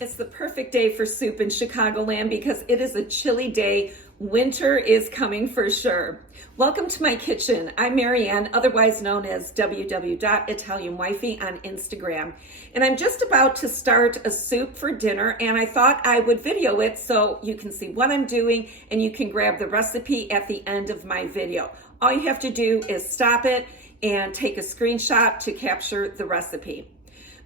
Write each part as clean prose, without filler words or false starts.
It's the perfect day for soup in Chicagoland because it is a chilly day. Winter is coming for sure. Welcome to my kitchen. I'm Marianne, otherwise known as 𝑤𝒂𝒏𝒏𝒆 on Instagram. And I'm just about to start a soup for dinner, and I thought I would video it so you can see what I'm doing and you can grab the recipe at the end of my video. All you have to do is stop it and take a screenshot to capture the recipe.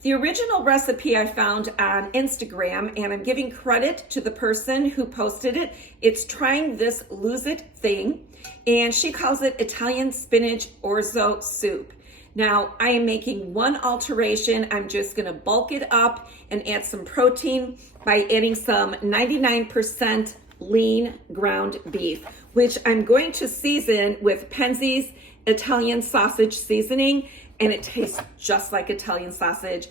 The original recipe I found on Instagram, and I'm giving credit to the person who posted it. It's Trying This Lose It thing, and she calls it Italian Spinach Orzo soup. Now, I am making one alteration. I'm just gonna bulk it up and add some protein by adding some 99% lean ground beef, which I'm going to season with Penze's Italian sausage seasoning, and it tastes just like Italian sausage,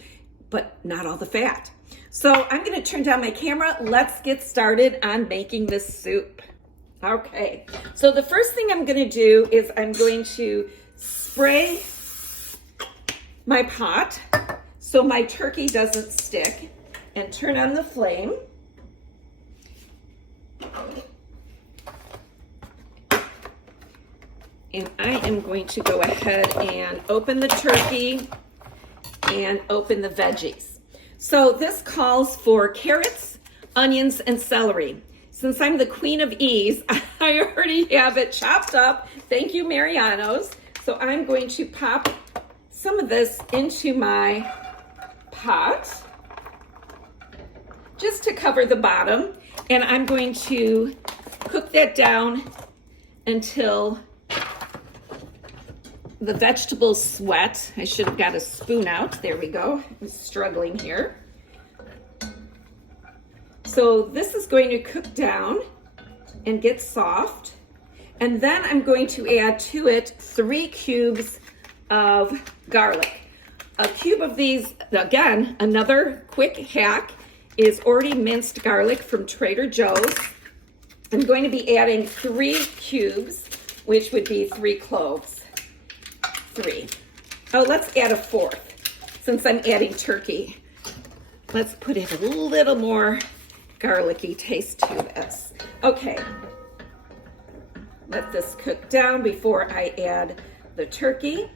but not all the fat. So I'm gonna turn down my camera. Let's get started on making this soup. Okay, so the first thing I'm gonna do is I'm going to spray my pot so my turkey doesn't stick, and turn on the flame. And I am going to go ahead and open the turkey and open the veggies. So this calls for carrots, onions, and celery. Since I'm the queen of ease, I already have it chopped up. Thank you, Mariano's. So I'm going to pop some of this into my pot just to cover the bottom. And I'm going to cook that down until the vegetables sweat. I should have got a spoon out. There we go. I'm struggling here. So this is going to cook down and get soft. And then I'm going to add to it 3 cubes of garlic. A cube of these, again, another quick hack, is already minced garlic from Trader Joe's. I'm going to be adding 3 cubes, which would be 3 cloves. 3. Oh, let's add a 4th since I'm adding turkey. Let's put in a little more garlicky taste to this. Okay, let this cook down before I add the turkey.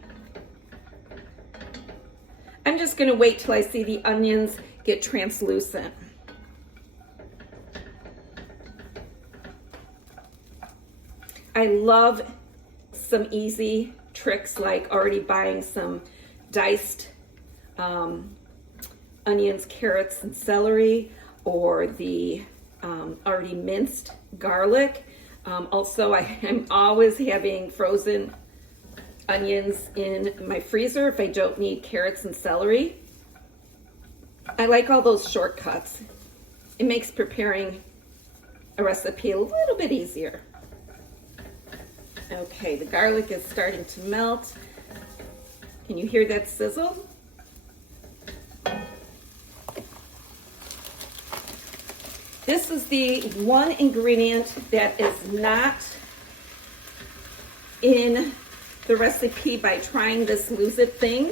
I'm just gonna wait till I see the onions get translucent. I love some easy tricks like already buying some diced onions, carrots, and celery, or the already minced garlic. Also, I'm always having frozen onions in my freezer if I don't need carrots and celery. I like all those shortcuts. It makes preparing a recipe a little bit easier. Okay, the garlic is starting to melt. Can you hear that sizzle? This is the one ingredient that is not in the recipe by Trying This Lose It thing.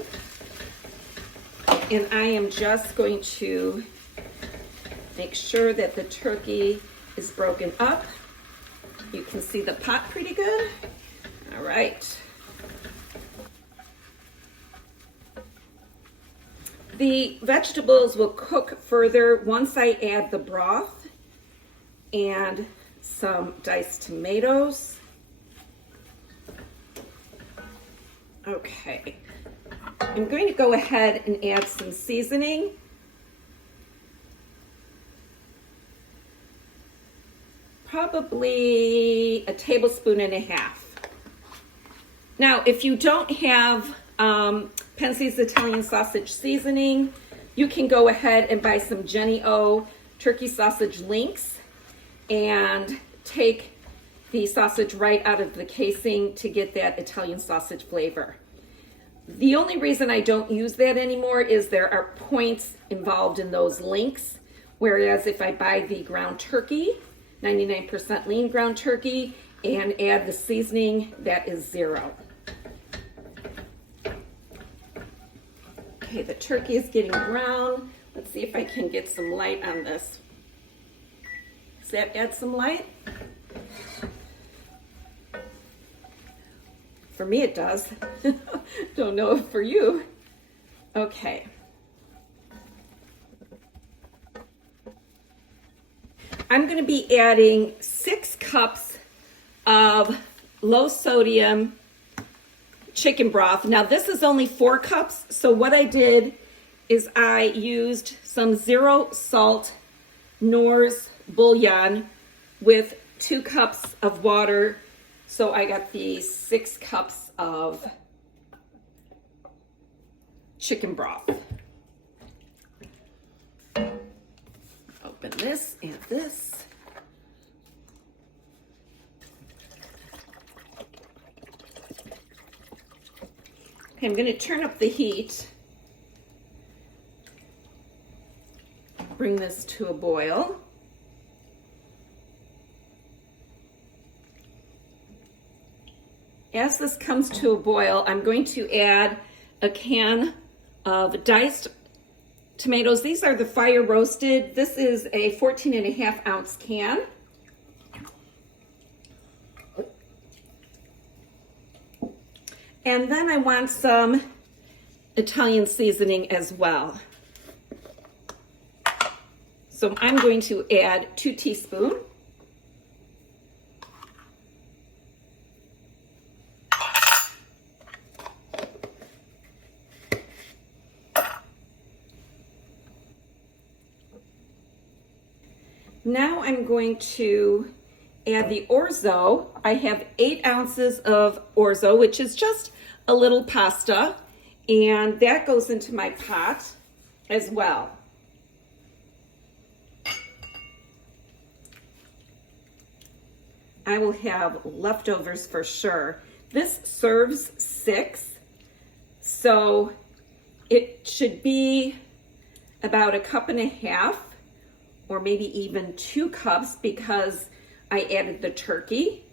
And I am just going to make sure that the turkey is broken up. You can see the pot pretty good. All right. The vegetables will cook further once I add the broth and some diced tomatoes. Okay. I'm going to go ahead and add some seasoning. Probably 1.5 tablespoons. Now, if you don't have Penze's Italian sausage seasoning, you can go ahead and buy some Jenny O turkey sausage links and take the sausage right out of the casing to get that Italian sausage flavor. The only reason I don't use that anymore is there are points involved in those links, whereas if I buy the ground turkey, 99% lean ground turkey, and add the seasoning, that is 0. Okay, the turkey is getting brown. Let's see if I can get some light on this. Does that add some light? For me it does. Don't know if for you. Okay. I'm going to be adding 6 cups of low sodium chicken broth. Now this is only 4 cups, so what I did is I used some 0 salt Knorr's bouillon with 2 cups of water, so I got these 6 cups of chicken broth. Open this and this. Okay, I'm going to turn up the heat. Bring this to a boil. As this comes to a boil, I'm going to add a can of diced tomatoes. These are the fire roasted. This is a 14.5 ounce can. And then I want some Italian seasoning as well. So I'm going to add 2 teaspoons. Now I'm going to add the orzo. I have 8 ounces of orzo, which is just a little pasta, and that goes into my pot as well. I will have leftovers for sure. This serves 6, so it should be about 1.5 cups or maybe even 2 cups because I added the turkey,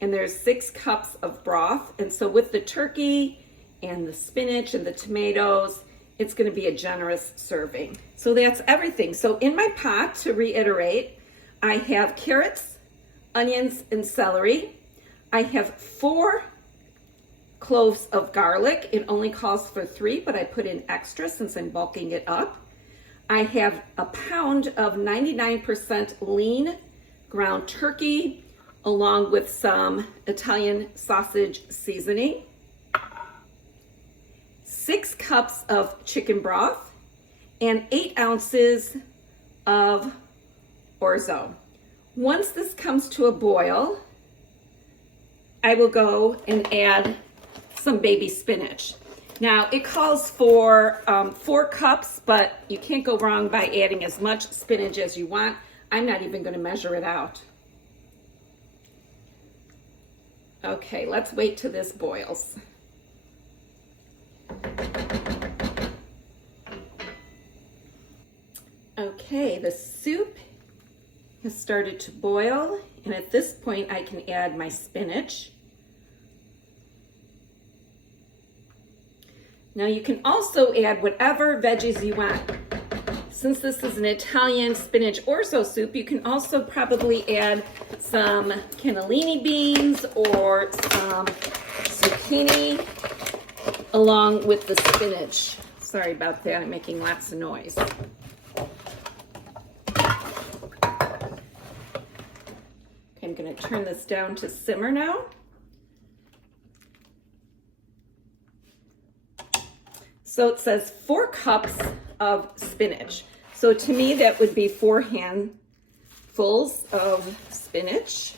and there's 6 cups of broth. And so with the turkey and the spinach and the tomatoes, it's going to be a generous serving. So that's everything. So in my pot, to reiterate, I have carrots, onions, and celery. I have 4 cloves of garlic. It only calls for 3, but I put in extra since I'm bulking it up. I have a pound of 99% lean ground turkey, along with some Italian sausage seasoning, 6 cups of chicken broth, and 8 ounces of orzo. Once this comes to a boil, I will go and add some baby spinach. Now it calls for 4 cups, but you can't go wrong by adding as much spinach as you want. I'm not even going to measure it out. Okay, let's wait till this boils. Okay, the soup has started to boil, and at this point I can add my spinach. Now you can also add whatever veggies you want. Since this is an Italian spinach orzo soup, you can also probably add some cannellini beans or some zucchini along with the spinach. Sorry about that, I'm making lots of noise. Okay, I'm going to turn this down to simmer now. So it says 4 cups of spinach. So to me, that would be 4 handfuls of spinach.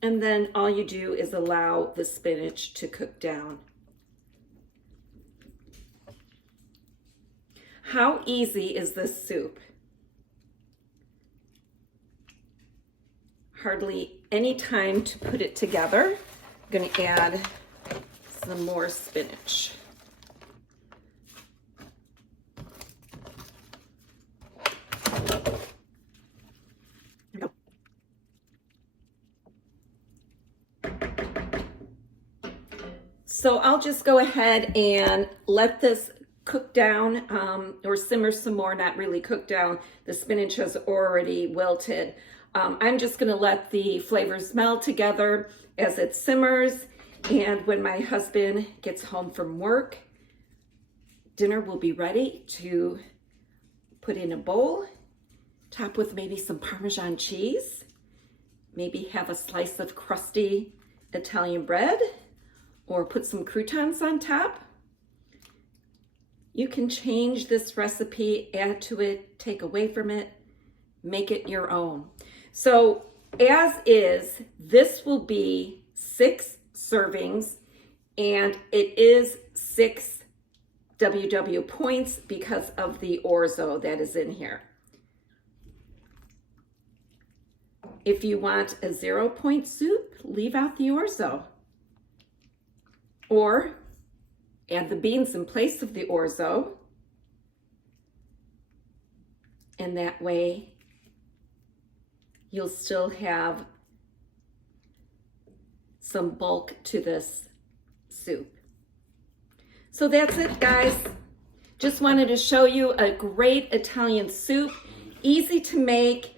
And then all you do is allow the spinach to cook down. How easy is this soup? Hardly any time to put it together. I'm going to add some more spinach. So I'll just go ahead and let this cook down or simmer some more, not really cook down. The spinach has already wilted. I'm just gonna let the flavors meld together as it simmers. And when my husband gets home from work, dinner will be ready to put in a bowl, top with maybe some Parmesan cheese, maybe have a slice of crusty Italian bread, or put some croutons on top. You can change this recipe, add to it, take away from it, make it your own. So as is, this will be 6 servings, and it is 6 WW points because of the orzo that is in here. If you want a 0-point soup, leave out the orzo. Or add the beans in place of the orzo. And that way you'll still have some bulk to this soup. So that's it, guys. Just wanted to show you a great Italian soup, easy to make.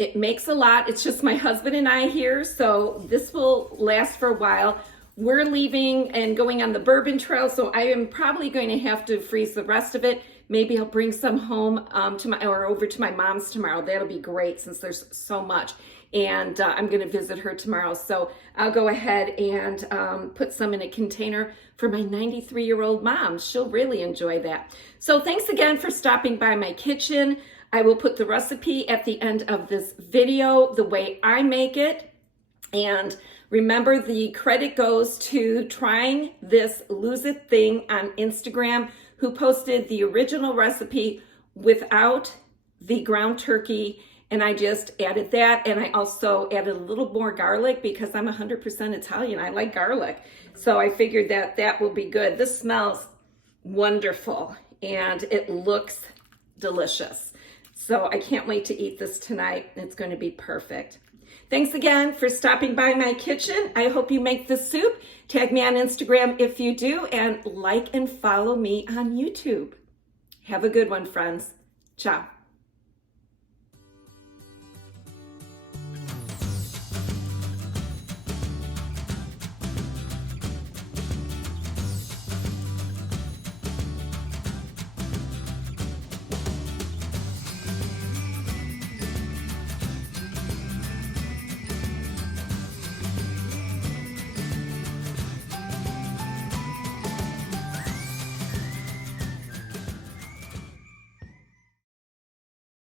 It makes a lot. It's just my husband and I here, so this will last for a while. We're leaving and going on the Bourbon Trail, so I am probably going to have to freeze the rest of it. Maybe I'll bring some home over to my mom's tomorrow. That'll be great since there's so much. And I'm going to visit her tomorrow. So I'll go ahead and put some in a container for my 93-year-old mom. She'll really enjoy that. So thanks again for stopping by my kitchen. I will put the recipe at the end of this video, the way I make it. And remember, the credit goes to Trying This Lose It Thing on Instagram, who posted the original recipe without the ground turkey. And I just added that, and I also added a little more garlic because I'm 100% Italian. I like garlic. So I figured that that will be good. This smells wonderful, and it looks delicious. So I can't wait to eat this tonight. It's going to be perfect. Thanks again for stopping by my kitchen. I hope you make the soup. Tag me on Instagram if you do, and like and follow me on YouTube. Have a good one, friends. Ciao.